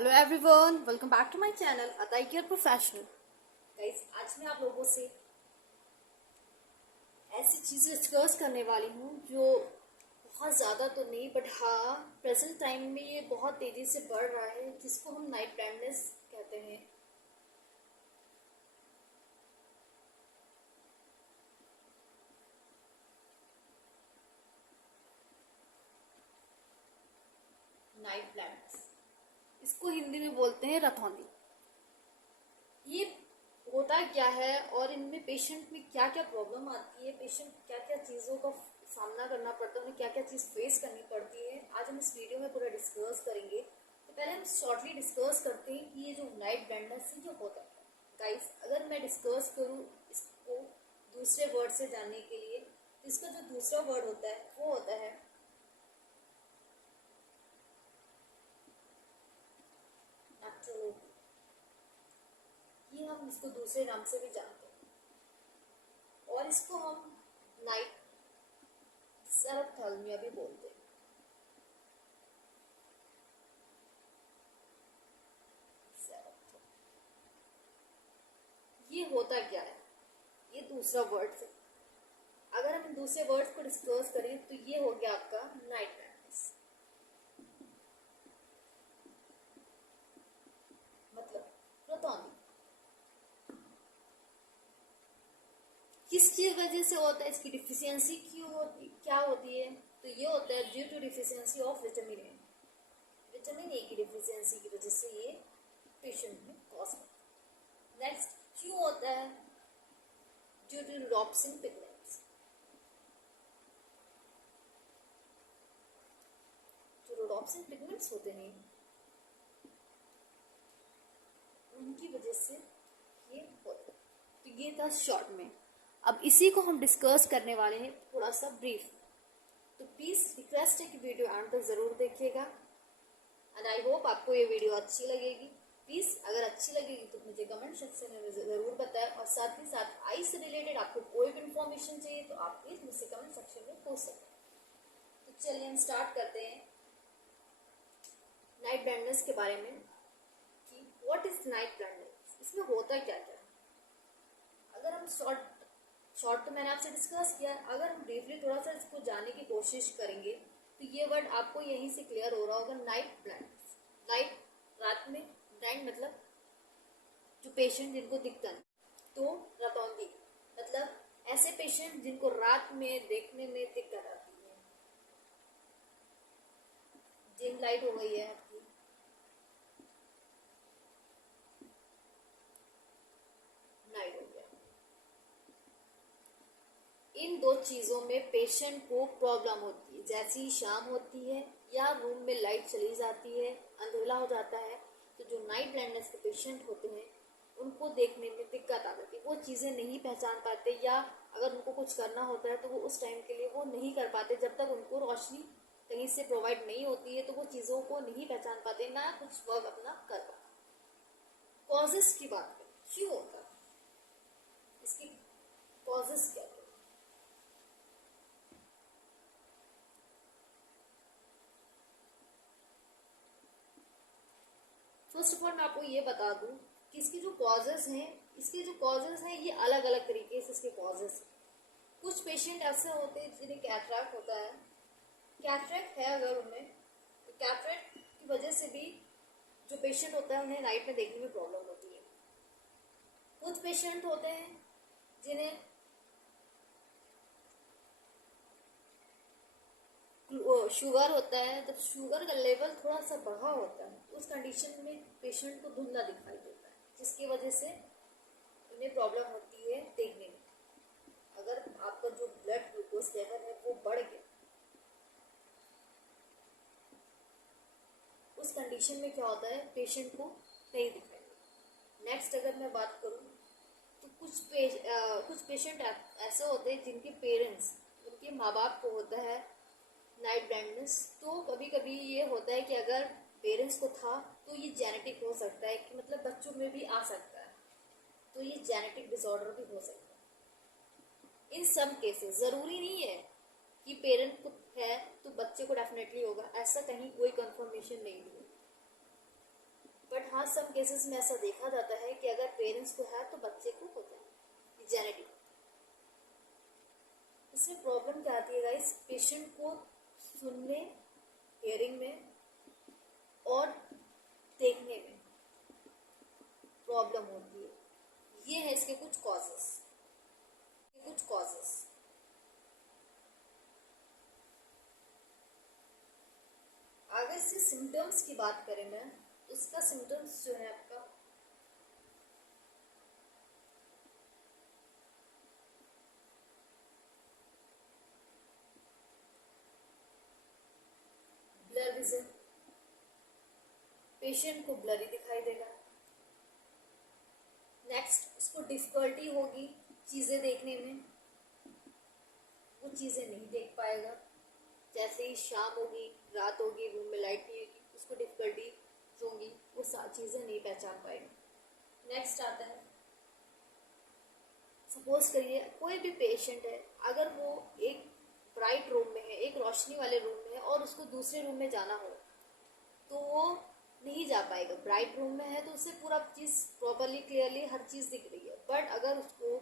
Hello everyone, welcome back to my channel अताई care professional. Guys, आज मैं आप लोगों से ऐसी चीज़ें डिस्कस करने वाली हूँ जो बहुत ज़्यादा तो नहीं, बट हाँ प्रेजेंट टाइम में ये बहुत तेज़ी से बढ़ रहा है, जिसको हम नाइट ब्लाइंडनेस कहते हैं। नाइट ब्लाइंडनेस, इसको हिंदी में बोलते हैं रतौंधी। ये होता क्या है और इनमें पेशेंट में क्या क्या प्रॉब्लम आती है, पेशेंट क्या क्या चीज़ों का सामना करना पड़ता है, उन्हें क्या क्या चीज़ फेस करनी पड़ती है, आज हम इस वीडियो में पूरा डिस्कस करेंगे। तो पहले हम शॉर्टली डिस्कस करते हैं कि ये जो नाइट ब्लाइंडनेस है जो होता है। गाइस, अगर मैं डिस्कस करूँ इसको दूसरे वर्ड से जानने के लिए, तो इसका जो दूसरा वर्ड होता है वो होता है नेफ्रोलॉजी। ये हम इसको दूसरे नाम से भी जानते हैं और इसको हम नाइट सेरोथैल्मिया भी बोलते हैं। ये होता क्या है, ये दूसरा वर्ड है। अगर हम इन दूसरे वर्ड्स को डिस्कस करें तो ये हो गया आपका नाइट ब्लाइंडनेस। मतलब रतौंधी किसकी वजह से होता है, इसकी डिफिशियंसी क्यों होती, क्या होती है, तो ये होता है due to deficiency of vitamin A. Vitamin A की डिफिशियंसी की वजह से ये पेशेंट में कॉज होता है। नेक्स्ट क्यों होता है, ड्यू टू रोडोप्सिन पिगमेंट्स। जो रोडोप्सिन पिगमेंट्स होते हैं उनकी वजह से ये होता है। तो ये था शॉर्ट में। अब इसी को हम डिस्कस करने वाले हैं थोड़ा सा ब्रीफ। तो प्लीज़ रिक्वेस्ट है कि वीडियो एंड तक ज़रूर देखिएगा एंड आई होप आपको ये वीडियो अच्छी लगेगी। प्लीज़ अगर अच्छी लगेगी तो मुझे कमेंट सेक्शन में ज़रूर बताएं और साथ ही साथ आई से रिलेटेड आपको कोई भी इन्फॉर्मेशन चाहिए तो आप प्लीज़ मुझसे कमेंट सेक्शन में पूछ सकते हैं। तो चलिए हम स्टार्ट करते हैं नाइट ब्लाइंडनेस के बारे में कि व्हाट इज़ नाइट ब्लाइंडनेस, इसमें होता क्या क्या। अगर हम शॉर्ट तो मैंने आपसे डिस्कस किया, अगर हम ब्रीफली थोड़ा सा इसको जानने की कोशिश करेंगे तो ये वर्ड आपको यहीं से क्लियर हो रहा होगा, नाइट ब्लाइंडनेस। नाइट रात में, ब्लाइंड मतलब जो पेशेंट जिनको दिखता नहीं, तो रतौंधी मतलब ऐसे पेशेंट जिनको रात में देखने में दिक्कत आती है। डिम लाइट हो गई है आपकी, नाइट हो गया, इन दो चीज़ों में पेशेंट को प्रॉब्लम होती है। जैसे ही शाम होती है या रूम में लाइट चली जाती है, अंधेरा हो जाता है, तो जो नाइट ब्लाइंडनेस के पेशेंट होते हैं उनको देखने में दिक्कत आ जाती है। वो चीज़ें नहीं पहचान पाते या अगर उनको कुछ करना होता है तो वो उस टाइम के लिए वो नहीं कर पाते। जब तक उनको रोशनी कहीं से प्रोवाइड नहीं होती है तो वो चीज़ों को नहीं पहचान पाते, ना कुछ वर्क अपना कर पाते। कॉजेस की बात करें, क्यों होता है, इसकी कॉजेस क्या है। फर्स्ट ऑफ ऑल मैं आपको ये बता दूं कि इसके जो कॉजेस हैं ये अलग अलग तरीके से इसके कॉजेस हैं। कुछ पेशेंट ऐसे होते हैं जिन्हें कैटरैक्ट होता है, कैटरैक्ट है अगर उन्हें, तो कैटरैक्ट की वजह से भी जो पेशेंट होता है उन्हें नाइट में देखने में प्रॉब्लम होती है। कुछ पेशेंट होते हैं जिन्हें शुगर होता है, जब शुगर का लेवल थोड़ा सा बढ़ा होता है उस कंडीशन में पेशेंट को धुंधला दिखाई देता है, जिसकी वजह से उन्हें प्रॉब्लम होती है देखने में। अगर आपका जो ब्लड ग्लूकोज लेवल है वो बढ़ गया, उस कंडीशन में क्या होता है, पेशेंट को नहीं दिखाई देता। नेक्स्ट अगर मैं बात करूँ तो कुछ पेशेंट ऐसे होते हैं जिनके पेरेंट्स, उनके माँ बाप को होता है नाइट ब्लाइंडनेस। तो कभी कभी ये होता है कि अगर पेरेंट्स को था तो ये जेनेटिक हो सकता है, कि मतलब बच्चों में भी आ सकता है, तो ये जेनेटिक डिसऑर्डर भी हो सकता है। इन सम केसेस ज़रूरी नहीं है कि पेरेंट को है तो बच्चे को डेफिनेटली होगा, ऐसा कहीं कोई कंफर्मेशन नहीं है। बट हाँ सम केसेस में ऐसा देखा जाता है कि अगर पेरेंट्स को है तो बच्चे को होता है, जेनेटिक। इसमें प्रॉब्लम क्या आती है गाइस, पेशेंट को सुनने, हियरिंग में और देखने में प्रॉब्लम होती है। ये है इसके कुछ कॉजेस। अगर इससे सिम्टम्स की बात करें ना, तो इसका सिम्टम्स जो है आपका ब्लर विजन, पेशेंट को ब्लरी दिखाई देगा। नेक्स्ट, उसको डिफिकल्टी होगी चीज़ें देखने में, वो चीज़ें नहीं देख पाएगा। जैसे ही शाम होगी, रात होगी, रूम में लाइट नहीं होगी, उसको डिफिकल्टी होगी, वो चीज़ें नहीं पहचान पाएगा। नेक्स्ट आता है, सपोज करिए कोई भी पेशेंट है, अगर वो एक ब्राइट रूम में है, एक रोशनी वाले रूम में है और उसको दूसरे रूम में जाना हो तो वो नहीं जा पाएगा। ब्राइट रूम में है तो उससे पूरा चीज़ प्रॉपरली क्लियरली हर चीज़ दिख रही है, बट अगर उसको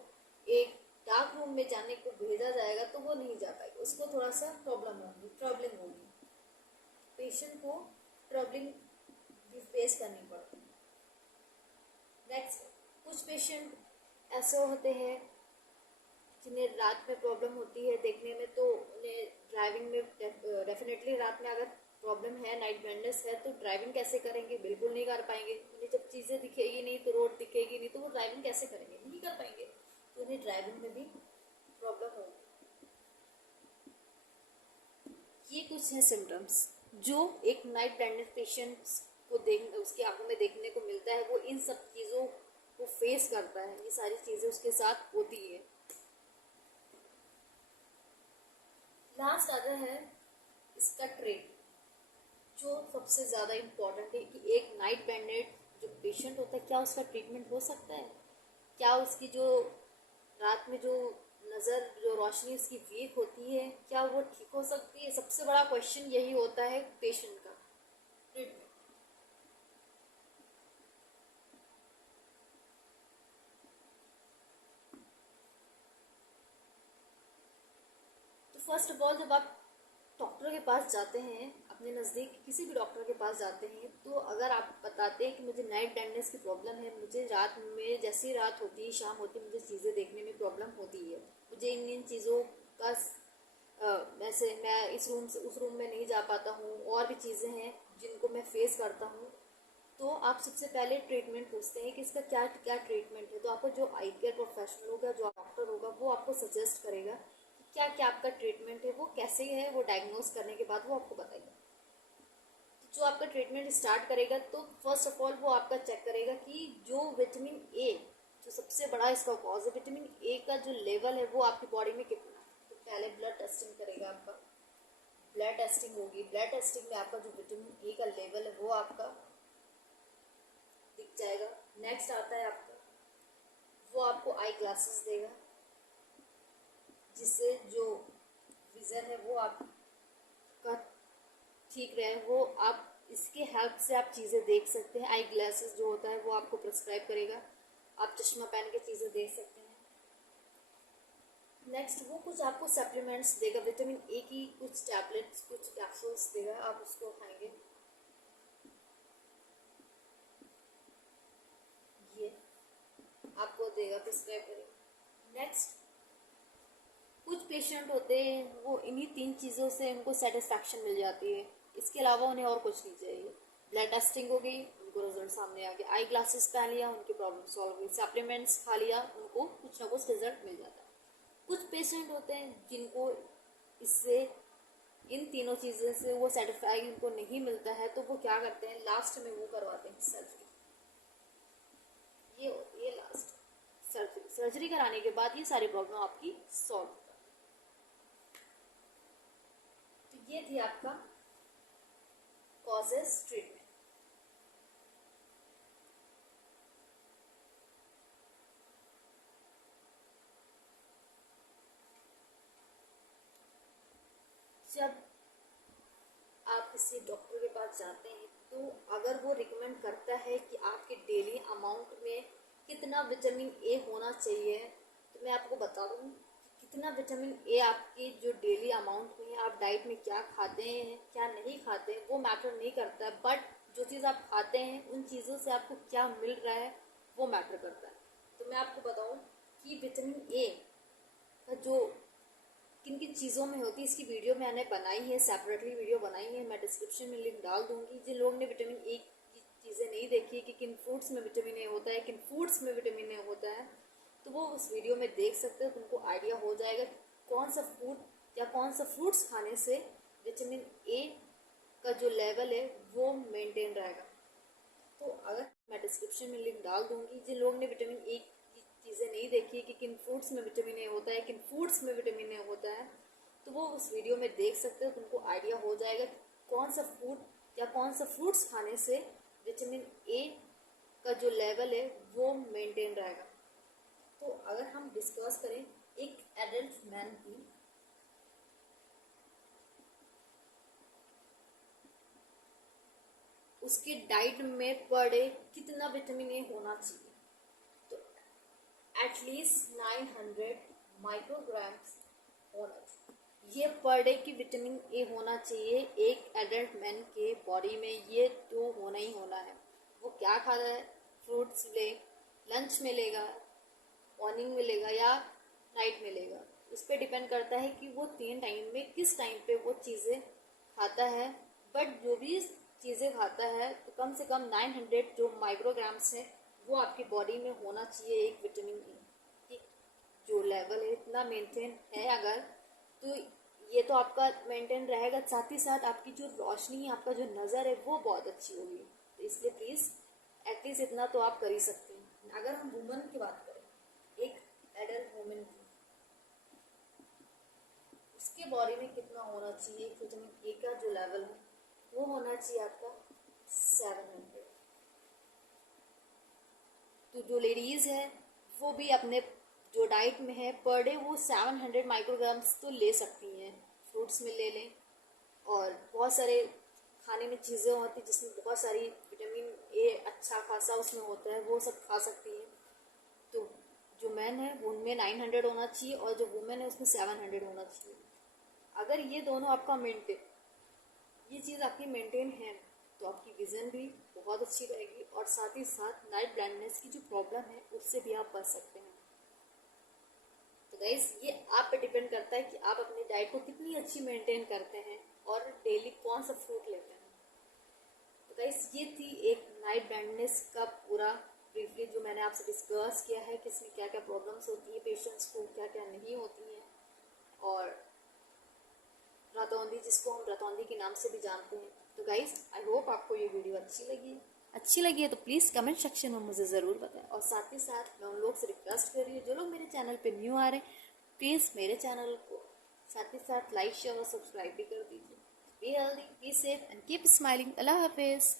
एक डार्क रूम में जाने को भेजा जाएगा तो वो नहीं जा पाएगा, उसको थोड़ा सा प्रॉब्लम होगी। पेशेंट को ट्रबलिंग भी फेस करनी पड़ती है। नेक्स्ट, कुछ पेशेंट ऐसे होते हैं जिन्हें रात में प्रॉब्लम होती है देखने में, तो उन्हें ड्राइविंग में डेफिनेटली रात में अगर प्रॉब्लम है, नाइट ब्लाइंडनेस है, तो ड्राइविंग कैसे करेंगे, बिल्कुल नहीं कर पाएंगे। उन्हें जब चीज़ें दिखेगी नहीं तो रोड दिखेगी नहीं तो वो ड्राइविंग कैसे करेंगे, नहीं कर पाएंगे, तो उन्हें ड्राइविंग में भी प्रॉब्लम होगी। ये कुछ है सिम्टम्स जो एक नाइट ब्लाइंडनेस पेशेंट्स को उसकी आंखों में देखने को मिलता है। वो इन सब चीज़ों को फेस करता है, ये सारी चीज़ें उसके साथ होती है। लास्ट आता है इसका ट्रीटमेंट, जो सबसे ज़्यादा इम्पोर्टेंट है कि एक नाइट ब्लाइंडेड जो पेशेंट होता है, क्या उसका ट्रीटमेंट हो सकता है, क्या उसकी जो रात में जो नज़र, जो रोशनी उसकी वीक होती है, क्या वो ठीक हो सकती है। सबसे बड़ा क्वेश्चन यही होता है पेशेंट का, ट्रीटमेंट। तो फर्स्ट ऑफ ऑल, जब आप डॉक्टर के पास जाते हैं, अपने नज़दीक किसी भी डॉक्टर के पास जाते हैं, तो अगर आप बताते हैं कि मुझे नाइट ब्लाइंडनेस की प्रॉब्लम है, मुझे रात में जैसी रात होती है, शाम होती है, मुझे चीज़ें देखने में प्रॉब्लम होती है, मुझे इन चीज़ों का वैसे मैं इस रूम से उस रूम में नहीं जा पाता हूँ, और भी चीज़ें हैं जिनको मैं फेस करता हूँ, तो आप सबसे पहले ट्रीटमेंट पूछते हैं कि इसका क्या क्या ट्रीटमेंट है। तो आपको जो आई केयर प्रोफेशनल होगा, जो डॉक्टर होगा, वो आपको सजेस्ट करेगा कि क्या क्या आपका ट्रीटमेंट है, वो कैसे है, वो डायग्नोस करने के बाद वो आपको बताएगा। तो जो आपका ट्रीटमेंट स्टार्ट करेगा, तो फर्स्ट ऑफ ऑल वो आपका चेक करेगा कि जो विटामिन ए, जो सबसे बड़ा इसका कॉज है, विटामिन ए का जो लेवल है वो आपकी बॉडी में कितना है। तो पहले ब्लड टेस्टिंग करेगा, आपका ब्लड टेस्टिंग होगी। ब्लड टेस्टिंग में आपका जो विटामिन ए का लेवल है वो आपका दिख जाएगा। नेक्स्ट आता है आपका, वो आपको आई ग्लासेस देगा, जिससे जो विज़न है वो आपका ठीक रहे। वो आप इसके हेल्प से आप चीज़ें देख सकते हैं। आई ग्लासेस जो होता है वो आपको प्रिस्क्राइब करेगा, आप चश्मा पहन के चीज़ें देख सकते हैं। नेक्स्ट, वो कुछ आपको सप्लीमेंट्स देगा, विटामिन ए की कुछ टैबलेट्स, कुछ कैप्सूल्स देगा, आप उसको खाएंगे, ये आपको देगा, प्रिस्क्राइब करेगा। नेक्स्ट, कुछ पेशेंट होते हैं वो इन्हीं 3 चीज़ों से उनको सेटिस्फैक्शन मिल जाती है, इसके अलावा उन्हें और कुछ नहीं चाहिए। ब्लड टेस्टिंग हो गई, उनको रिजल्ट सामने आ गया, आई ग्लासेस पहन लिया, उनकी प्रॉब्लम सॉल्व हुई, सप्लीमेंट्स खा लिया, उनको कुछ ना कुछ रिजल्ट मिल जाता है। कुछ पेशेंट होते हैं जिनको इससे, इन तीनों चीज़ों से वो सेटिस्फाई उनको नहीं मिलता है, तो वो क्या करते हैं, लास्ट में वो करवाते हैं सर्जरी। ये होती है लास्ट सर्जरी। सर्जरी कराने के बाद ये सारी प्रॉब्लम आपकी सॉल्व। तो ये थी आपका कॉजेस ट्रीटमेंट। जब आप किसी डॉक्टर के पास जाते हैं, तो अगर अगर वो रिकमेंड करता है कि आपके डेली अमाउंट में कितना विटामिन ए होना चाहिए, तो मैं आपको बता दूँ कितना विटामिन ए आपकी जो डेली अमाउंट में आप डाइट में क्या खाते हैं क्या नहीं खाते हैं वो मैटर नहीं करता है, बट जो चीज़ आप खाते हैं उन चीज़ों से आपको क्या मिल रहा है वो मैटर करता है। तो मैं आपको बताऊं कि विटामिन ए का जो किन किन चीज़ों में होती है, इसकी वीडियो मैंने बनाई है, सेपरेटली वीडियो बनाई है, मैं डिस्क्रिप्शन में लिंक डाल दूंगी। जिन लोगों ने विटामिन ए की चीज़ें नहीं देखी कि किन फ्रूट्स में विटामिन ए होता है, किन फूड्स में विटामिन ए होता है, तो वो उस वीडियो में देख सकते हो, तुमको आइडिया हो जाएगा कौन सा फूड या कौन सा फ्रूट्स खाने से विटामिन ए का जो लेवल है वो मेंटेन रहेगा। तो अगर मैं डिस्क्रिप्शन में लिंक डाल दूंगी, जिन लोगों ने विटामिन ए की चीज़ें नहीं देखी कि किन फ्रूट्स में विटामिन ए होता है, किन फूड्स में विटामिन ए होता है, तो वो उस वीडियो में देख सकते हो, तुमको आइडिया हो जाएगा कौन सा फूड या कौन सा फ्रूट्स खाने से विटामिन ए का जो लेवल है वो मेंटेन रहेगा। तो अगर हम डिस्कस करें एक एडल्ट मैन की, उसके डाइट में पर डे कितना विटामिन ए होना चाहिए, तो एटलीस्ट 900 माइक्रोग्राम्स होना चाहिए। ये पर डे की विटामिन ए होना चाहिए एक एडल्ट मैन के बॉडी में, ये तो होना ही होना है। वो क्या खा रहा है, फ्रूट्स ले, लंच में लेगा, मॉर्निंग में लेगा या नाइट में लेगा, उस पर डिपेंड करता है कि वो 3 टाइम में किस टाइम पे वो चीज़ें खाता है। बट जो भी चीज़ें खाता है तो कम से कम 900 जो माइक्रोग्राम्स है वो आपकी बॉडी में होना चाहिए एक विटामिन ए की जो लेवल है, इतना मेंटेन है अगर, तो ये तो आपका मेंटेन रहेगा। साथ ही साथ आपकी जो रोशनी है, आपका जो नज़र है वो बहुत अच्छी होगी। तो इसलिए प्लीज़ एटलीस्ट इतना तो आप कर ही सकते हैं। अगर हम वुमेन की बात करें, एक एडल्ट वुमेन की, उसके बॉडी में कितना होना चाहिए विटामिन ए का जो लेवल है वो होना चाहिए आपका 700। तो जो लेडीज है वो भी अपने जो डाइट में है पर डे वो 700 माइक्रोग्राम्स तो ले सकती हैं, फ्रूट्स में ले लें, और बहुत सारे खाने में चीज़ें होती जिसमें बहुत सारी विटामिन ए अच्छा खासा उसमें होता है, वो सब खा सकती हैं। तो जो मैन है उनमें 900 होना चाहिए और जो वुमेन है उसमें 700 होना चाहिए। अगर ये दोनों आपका मेंटेन, ये चीज़ आपकी मेंटेन है तो आपकी विज़न भी बहुत अच्छी रहेगी और साथ ही साथ नाइट ब्लाइंडनेस की जो प्रॉब्लम है उससे भी आप बच सकते हैं। तो गाइस ये आप पे डिपेंड करता है कि आप अपनी डाइट को कितनी अच्छी मेंटेन करते हैं और डेली कौन सा फ्रूट लेते हैं। तो गाइस ये थी एक नाइट ब्लाइंडनेस का पूरा ब्रीफली जो मैंने आपसे डिस्कस किया है कि इसमें क्या क्या प्रॉब्लम्स होती है, पेशेंट्स को क्या क्या नहीं होती हैं, और रतौंधी जिसको हम रतौंधी के नाम से भी जानते हैं। तो गाइस आई होप आपको ये वीडियो अच्छी लगी है तो प्लीज़ कमेंट सेक्शन में मुझे ज़रूर बताएं। और साथ ही साथ मैं उन लोग से रिक्वेस्ट कर रही हूँ जो लोग मेरे चैनल पे न्यू आ रहे हैं, प्लीज़ मेरे चैनल को साथ ही साथ लाइक शेयर और सब्सक्राइब भी कर दीजिए। Be healthy, be safe and keep smiling. अल्लाह हाफिज़।